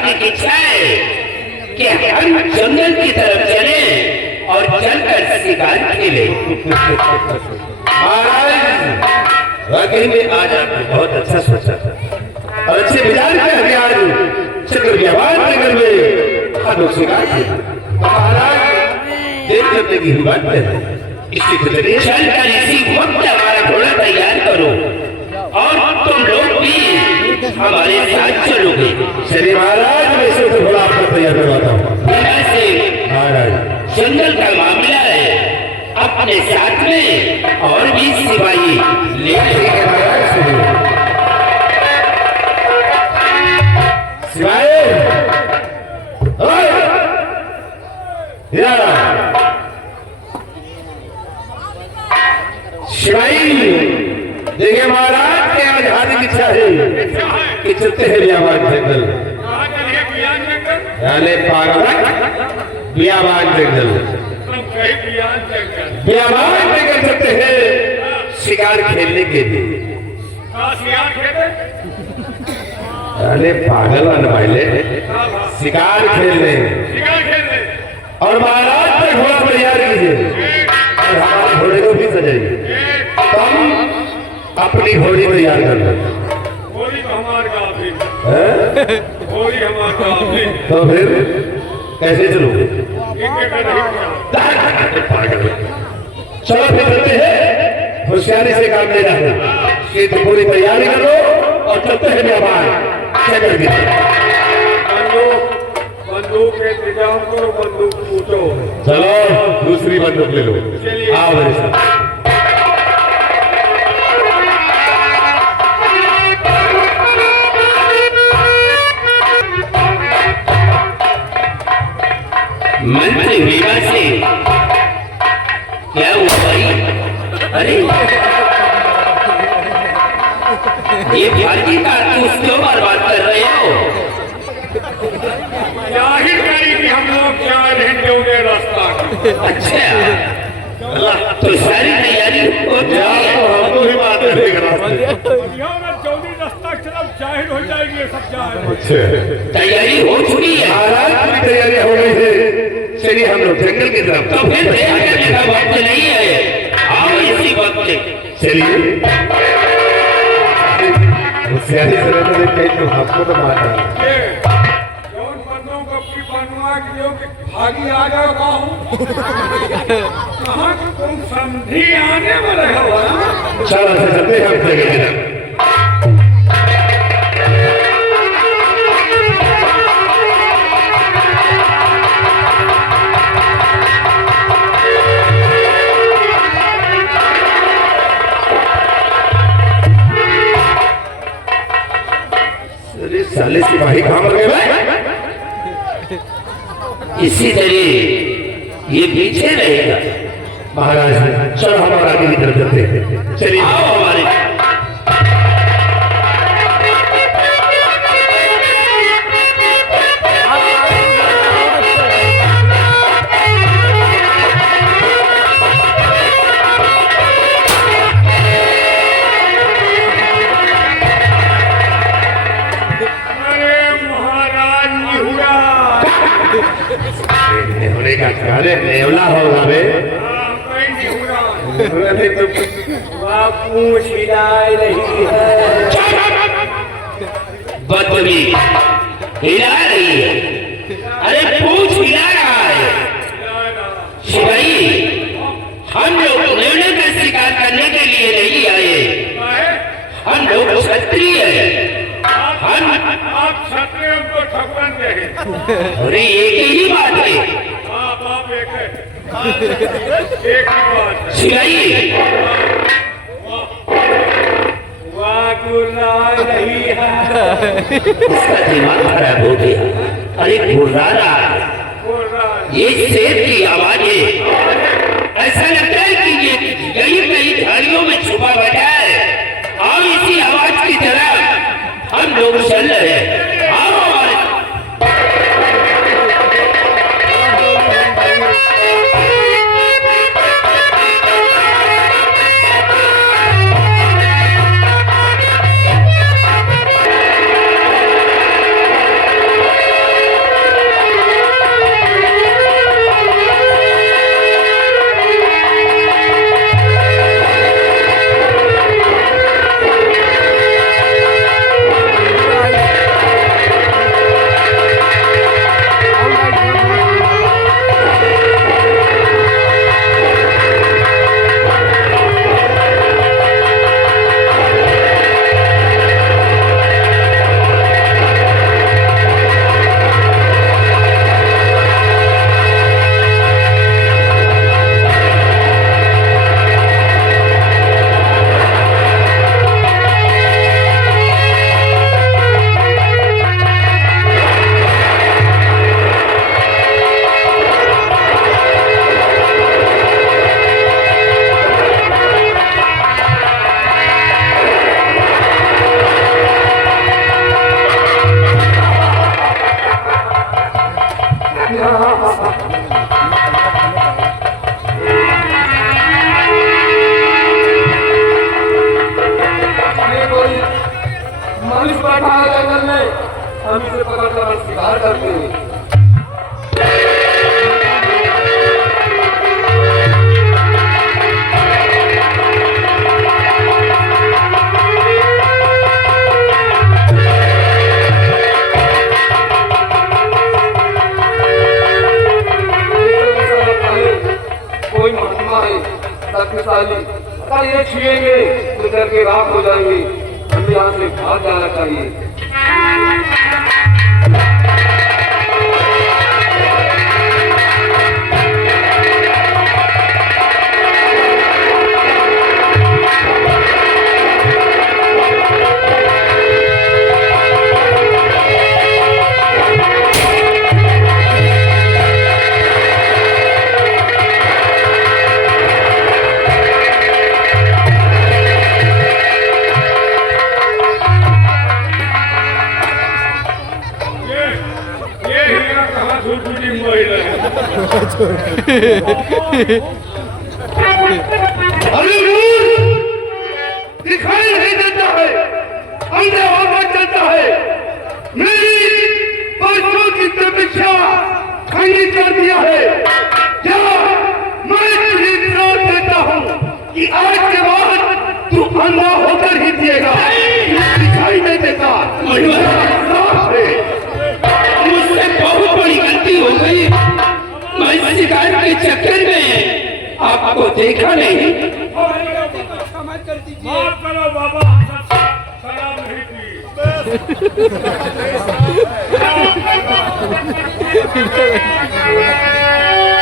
आगे की इच्छा है कि हम जंगल की तरफ चले और चलकर शिकार खेले। वाकई में आज आपने बहुत अच्छा सोचा था और अच्छे विचार के हमें आज चक्र व्यापार नगर में हम लोग शिकार खेले। महाराज देख करने की हिम्मत है इसकी चलिए चलकर इसी वक्त हमारा घोड़ा तैयार करो और तुम लोग भी हमारे साथ चलोगे। चलिए महाराज मैं इसे तो घोड़ा आपका तैयार करवाता हूँ। वैसे महाराज जंगल का मामला है, अपने साथ में और भी सिपाही ले महाराज सिपाही शिवाई देखिए महाराज के आज हाथ की इच्छा है कि चलते हैं बियाबान जंगल। यानी पागल बियाबान जंगल बियाबान जंगल चलते हैं शिकार खेलने के लिए। अरे पागल अनमाइले शिकार खेलने और महाराज पे घोड़ा तैयार कीजिए और हमारे घोड़े को भी सजाइए। हम अपनी घोड़ी तैयार कर लें। तो फिर कैसे चलोगे? चलो फिर चलते हैं, होशियारी से काम लेना है कि तो पूरी तैयारी करो और चलते हैं व्यापार चक्र की बंदूक के इंतजाम करो, बंदूक पूछो। चलो दूसरी बंदूक ले लो। आओ मेरे साथ। मंत्री वीरा से क्या हुआ भाई? अरे ये फाजी कारतूस क्यों बर्बाद कर रहे हो? जाहिर करी कि हम लोग क्या रहेंगे रास्ता। अच्छा तो सारी तैयारी हो जाए तो हम तो ही बात करेंगे रास्ते। जल्दी रास्ता चलब जाहिर हो जाएगी सब जाए। अच्छा तैयारी हो चुकी है, महाराज की तैयारी हो गई है। चलिए हम लोग जंगल की तरफ। तो फिर देर करने का वक्त नहीं है, आओ इसी वक्त चलिए होशियारी से रहते देख तो आपको तो मारना कौन बंदों को अपनी बनवा के जो भागी आ जाओ कहाँ तुम समझी आने वाले हो। चलो चलते हैं हम जगह की तरफ। साले सिपाही कहाँ मर गए? इसी तरह ये पीछे रहेगा। महाराज चलो हम और आगे की तरफ चलते हैं। चलिए आओ हमारे होने का अरे नेवला होगा बे बापू हिलाए रही है। बदतमीज हिला रही है। अरे पूछ हिला रहा है। शिवाई हम लोग निर्णय का शिकार करने के लिए नहीं आए, हम लोग क्षत्रिय हैं। हम आप क्षत्रिय को ठगवन रहे। अरे एक ही बात है आप एक है। एक ही बात है। शिवाई नहीं है। इसका दिमाग खराब हो गया। अरे घुर्रा रहा है, ये शेर की आवाज है। ऐसा लगता है कि ये कई झाड़ियों में छुपा बैठा है। और इसी आवाज की तरह हम लोग चल रहे हैं। आओ हमारे ये कोई मनुष्य बैठा है जंगल में, हम इसे पकड़कर शिकार करते हैं। कोई महात्मा है शक्तिशाली, अगर ये छुएंगे तो डर के राख हो जाएंगे, हमें यहाँ से भाग जाना चाहिए। ये हीरा कहाँ झूठी महिला है? अरे नूर दिखाई नहीं देता है, अंधे होकर चलता है। मेरी परसों की तपस्या खंडित कर दिया है। क्या मैं तुझे श्राप देता हूँ कि आज के बाद तू अंधा होकर ही जिएगा, दिखाई नहीं देता। श्राप है। मुझसे बहुत बड़ी गलती हो गई। मैं शिकार के चक्कर में आपको देखा नहीं। माफ करो बाबा, शराब नहीं पी।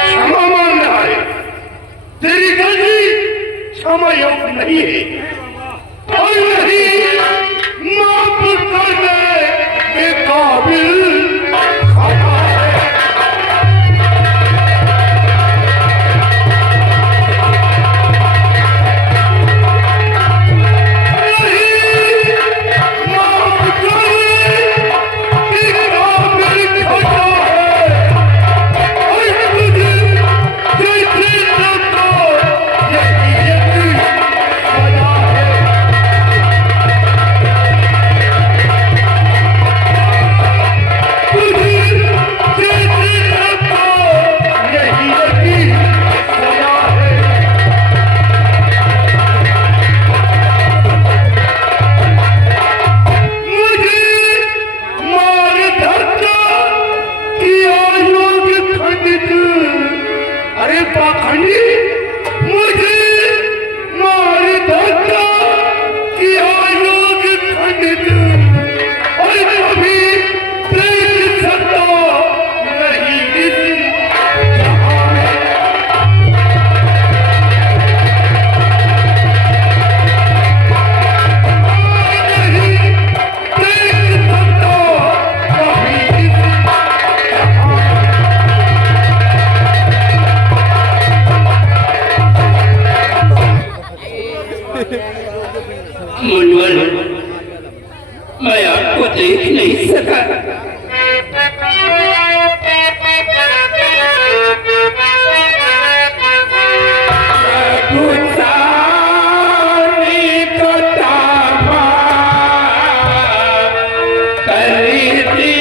क्षमा मांग रहा है, तेरी गलती क्षमा योग्य नहीं है। और नहीं माफ करने के काबिल खता है। अरे पाखंडी, मुझे मार धक्का किया योग खंडित, और कभी देख सकता नहीं इस जहां में। नहीं देख सकता कभी इस जहां में। मुनवर, मैं आपको देख नहीं सका। कर दी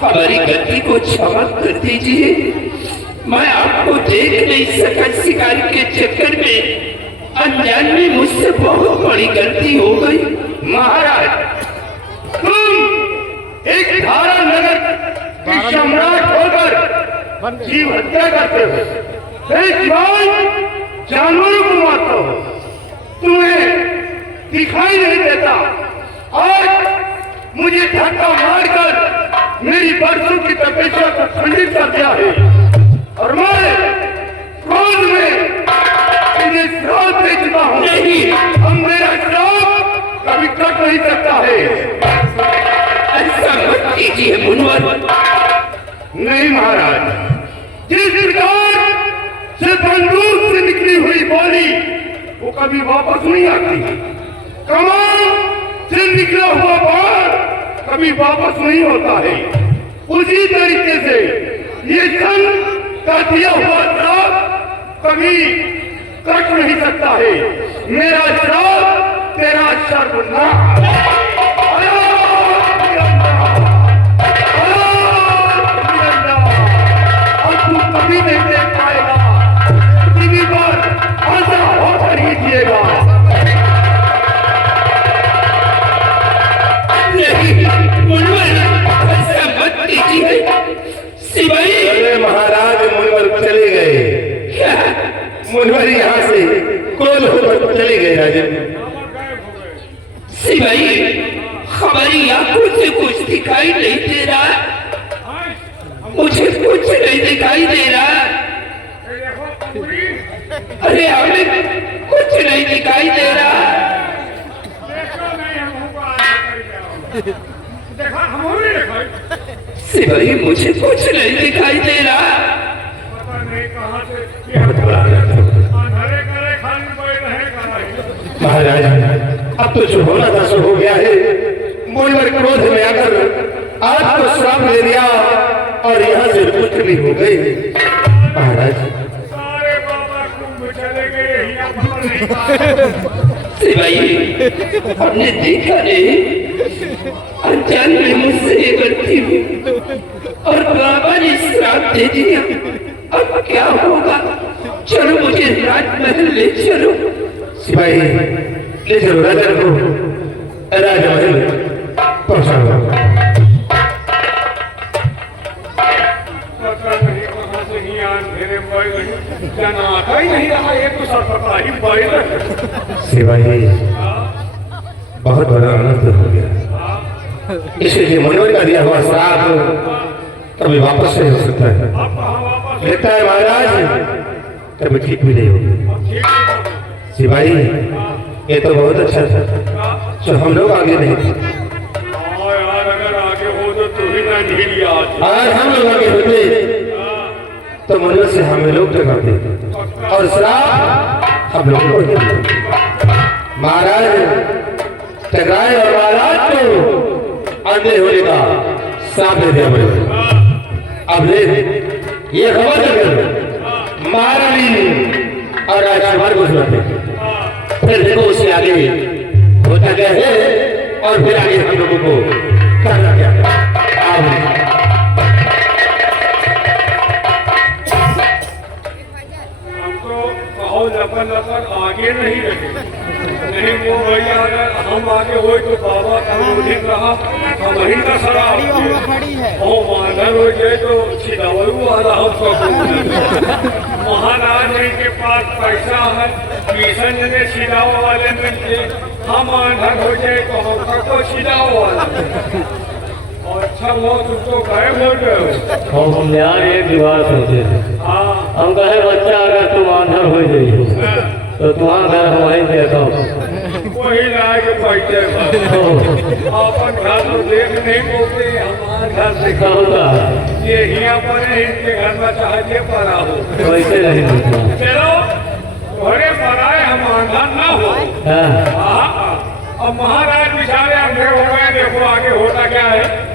हमारी गलती को क्षमा कर दीजिए। मैं आपको देख नहीं सका, शिकारी के चक्कर में अनजान में मुझसे बहुत बड़ी गलती हो गई। महाराज, तुम एक धारा नगर की सम्राट होकर जीव हत्या करते हो, एक जानवरों को मारते हो, तुम्हें दिखाई नहीं देता। आज मुझे धक्का मारकर मेरी बरसों की तपस्या को खंडित कर दिया है और मैं क्रोध में तुझे श्राप दे चुका हूं। नहीं, हम मेरा श्राप कभी कट नहीं सकता है। ऐसा मत कीजिए मुनवर। नहीं महाराज, जिस प्रकार से बंदूक से निकली हुई गोली वो कभी वापस नहीं आती, कमान से निकला हुआ बाण कभी वापस नहीं होता है, उसी तरीके से ये सन का दिया हुआ श्राप कभी कट नहीं सकता है। मेरा श्राप तेरा सर्वनाश। और तू कभी नहीं देख पाएगा, टीवी पर ऐसा होकर ही जिएगा। ऐसा मत कीजिए सिपाही। अरे महाराज, मुनवर चले गए। क्या मुनवर यहाँ से क्रोध होकर चले गए राजन। सिपाही, हमारी आंखों से कुछ दिखाई नहीं दे रहा, मुझे कुछ नहीं दिखाई दे रहा। अरे हमें कुछ नहीं दिखाई दे रहा। सिपाही, मुझे कुछ नहीं दिखाई दे रहा। महाराज, अब तो जो होना था सो हो गया है। मुनवर क्रोध में आकर आपको श्राप दे दिया और यहाँ से पुत्र भी हो गए। महाराज, सिपाही, हमने देखा नहीं, अनजान में मुझसे ये गलती हुई और बाबा ने श्राप दे दिया। अब क्या होगा? चलो मुझे राजमहल ले चलो। सिपाही, ले चलो राजा को राजमहल पहुंचाओ। जनाता ही नहीं रहा, ये तो सरपताही सिपाही, बहुत बड़ा अनर्थ हो गया। इसलिए मुनवर का दिया हुआ श्राप कभी वापस नहीं हो सकता है। लगता है महाराज कभी ठीक भी नहीं होगी। सिपाही, ये तो बहुत अच्छा था जो हम लोग आगे नहीं थे। अगर आगे हो तो तुम्हें ना ढीली आज हम लोग आगे होते तो मुनवर से हमें लोग टकराते और श्राप हम लोग को देते। महाराज टकराए और महाराज को अंधे होने का श्राप दे दिया मुझे। अब ले ये खबर कर महारानी और राजकुमार को सुनाते, फिर देखो उससे आगे होता क्या है और फिर आगे हम लोगों को करना क्या है। अपन आगे नहीं रहे, नहीं वो भैया अगर हम आगे हो तो बाबा का रोधिक रहा, हम ही का सरा मानर हो जाए तो छिदावू वाला हम सब। महाराज के पास पैसा है, किशन ने छिदाव वाले मिलते, हम आंधर हो जाए तो हम सबको छिदाव वाला। अच्छा वो तुम तो गए बोल रहे हो। हम यार एक बात सोचे थे, हम कहे बच्चा अगर तुम आंधर हो जाइए तो तुम्हारा घर हम वहीं देखो, वही लाए के बैठे अपन घर तो देख नहीं बोलते, हमारे घर देखा होगा ये यहाँ पर है, इनके घर में चाहे पड़ा हो वैसे नहीं होता। चलो घरे पर आए, हम आंधर ना हो। अब महाराज बेचारे अंधे हो गए, देखो आगे होता क्या है।